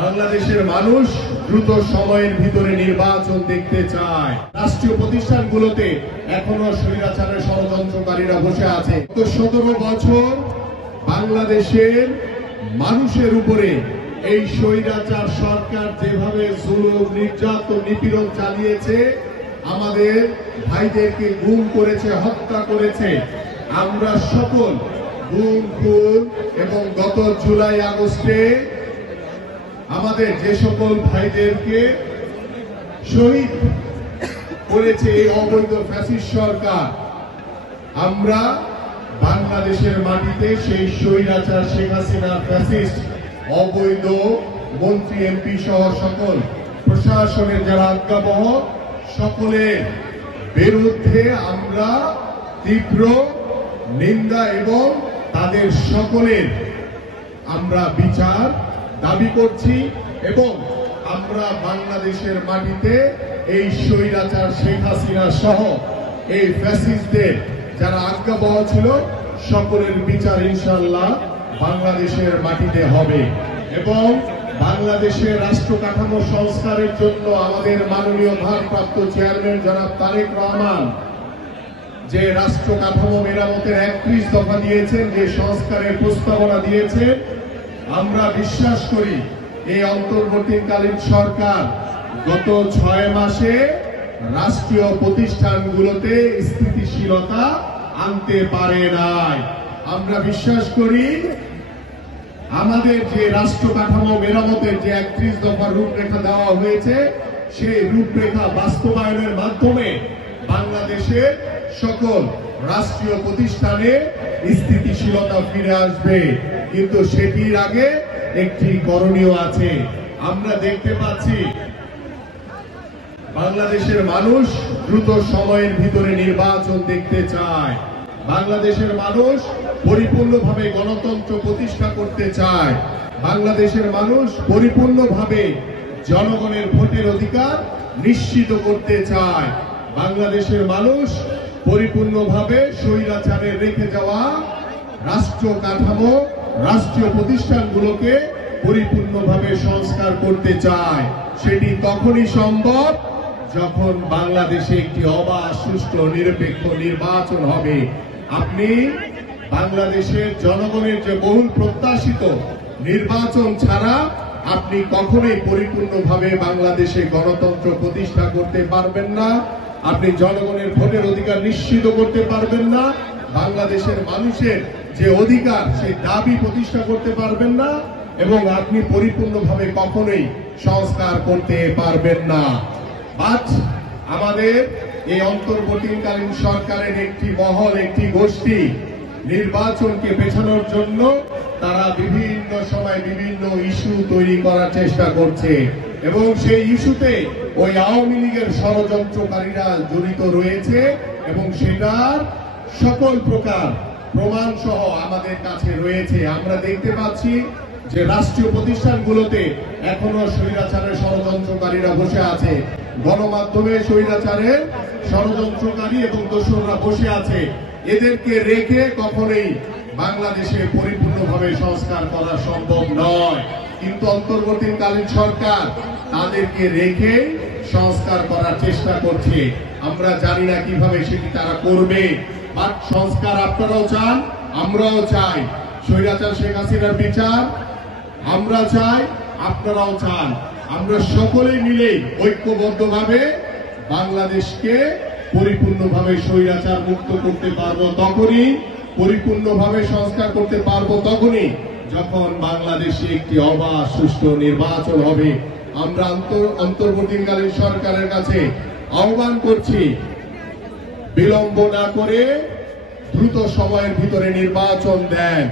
বাংলাদেশের মানুষ দ্রুত সময়ের ভিতরে নির্বাচন দেখতে চায়। রাষ্ট্রীয় প্রতিষ্ঠানগুলোতে এখনো স্বৈরাচারের ষড়যন্ত্রকারীরা বসে আছে। 17 বছর বাংলাদেশের মানুষের উপরে এই স্বৈরাচার সরকার যেভাবে জুলুম, নির্যাতন, নিপীড়ন চালিয়েছে, আমাদের ভাইদেরকে গুম করেছে, হত্যা করেছে। আমরা সকল গুম, খুন এবং গত জুলাই আগস্টে আমাদের যে সকল ভাইদেরকে শহীদ করেছে এই অবৈধ ফ্যাসিস্ট সরকার, আমরা বাংলাদেশের মাটিতে সেই স্বৈরাচার শেখ হাসিনার ফ্যাসিস্ট অবৈধ মন্ত্রী, এমপি সহ সকল প্রশাসনের যারা আজ্ঞাবহ সকলের বিরুদ্ধে আমরা তীব্র নিন্দা এবং তাদের সকলের আমরা বিচার দাবি করছি। এবং আমরা বাংলাদেশের মাটিতে এই স্বৈরাচার শেখ হাসিনা সহ এই ফ্যাসিস্টদের যারা আজ্ঞাবহ ছিল সকলের বিচার ইনশাআল্লাহ বাংলাদেশের মাটিতে হবে। এবং বাংলাদেশের রাষ্ট্র কাঠামো সংস্কারের জন্য আমাদের মাননীয় ভারপ্রাপ্ত চেয়ারম্যান জনাব তারেক রহমান যে রাষ্ট্র কাঠামো মেরামতের 31 দফা দিয়েছেন, যে সংস্কারের প্রস্তাবনা দিয়েছেন, আমরা বিশ্বাস করি এই অন্তর্বর্তীকালীন সরকার গত 6 মাসে রাষ্ট্রীয় প্রতিষ্ঠানগুলোতে স্থিতিশীলতা আনতে পারে নাই। আমরা বিশ্বাস করি আমাদের যে রাষ্ট্র কাঠামো মেরামতের যে 31 দফার রূপরেখা দেওয়া হয়েছে, সেই রূপরেখা বাস্তবায়নের মাধ্যমে বাংলাদেশের সকল রাষ্ট্রীয় প্রতিষ্ঠানে স্থিতিশীলতা ফিরে আসবে। কিন্তু সেটির আগে একটি করণীয় আছে। আমরা দেখতে পাচ্ছি বাংলাদেশের মানুষ দ্রুত সময়ের ভিতরে নির্বাচন দেখতে চায়। বাংলাদেশের মানুষ পরিপূর্ণভাবে গণতন্ত্র প্রতিষ্ঠা করতে চায়। বাংলাদেশের মানুষ পরিপূর্ণভাবে জনগণের ভোটের অধিকার নিশ্চিত করতে চায়। বাংলাদেশের মানুষ পরিপূর্ণভাবে স্বৈরাচারের রেখে যাওয়া রাষ্ট্র কাঠামো, রাষ্ট্রীয় প্রতিষ্ঠানগুলোকে পরিপূর্ণভাবে সংস্কার করতে চায়। সেটি তখনই সম্ভব যখন বাংলাদেশে একটি অবাধ, সুষ্ঠু, নিরপেক্ষ নির্বাচন হবে। আপনি বাংলাদেশের জনগণের যে বহুল প্রত্যাশিত নির্বাচন ছাড়া আপনি কখনোই পরিপূর্ণভাবে বাংলাদেশে গণতন্ত্র প্রতিষ্ঠা করতে পারবেন না। আপনি জনগণের ভোটের অধিকার নিশ্চিত করতে পারবেন না। বাংলাদেশের মানুষের যে অধিকার, সেই দাবি প্রতিষ্ঠা করতে পারবেন না। এবং আপনি পরিপূর্ণভাবে কখনোই সংস্কার করতে পারবেন না। আজ আমাদের এই অন্তর্বর্তীকালীন সরকারের একটি মহল, একটি গোষ্ঠী নির্বাচনকে পেছানোর জন্য তারা বিভিন্ন সময় বিভিন্ন ইস্যু তৈরি করার চেষ্টা করছে। এবং সেই ইস্যুতে ওই আওয়ামী লীগের ষড়যন্ত্রকারীরা জড়িত রয়েছে এবং সেটার সকল প্রকার প্রমাণ সহ আমাদের কাছে রয়েছে। আমরা দেখতে পাচ্ছি যে রাষ্ট্রীয় প্রতিষ্ঠানগুলোতে এখনো স্বৈরাচারের ষড়যন্ত্রকারীরা বসে আছে। গণমাধ্যমে স্বৈরাচারের ষড়যন্ত্রকারী এবং দোসররা বসে আছে। এদেরকে রেখে কখনোই বাংলাদেশে পরিপূর্ণভাবে সংস্কার করা সম্ভব নয়। কিন্তু অন্তর্বর্তীকালীন সরকার তাদেরকে রেখে সংস্কার করার চেষ্টা করছে। আমরা জানি না কিভাবে সেটি তারা করবে। বাট সংস্কার আপনারাও চান, আমরাও চাই। স্বৈরাচার শেখ হাসিনার বিচার আমরা চাই, আপনারাও চান। আমরা সকলে মিলে ঐক্যবদ্ধভাবে বাংলাদেশকে পরিপূর্ণভাবে স্বৈরাচার মুক্ত করতে পারবো তখনই, পরিপূর্ণভাবে সংস্কার করতে পারবো তখনই যখন বাংলাদেশে একটি অবাধ, সুষ্ঠু নির্বাচন হবে। আমরা অন্তর্বর্তীকালীন সরকারের কাছে আহ্বান করছি, বিলম্ব না করে দ্রুত সময়ের ভিতরে নির্বাচন দেন।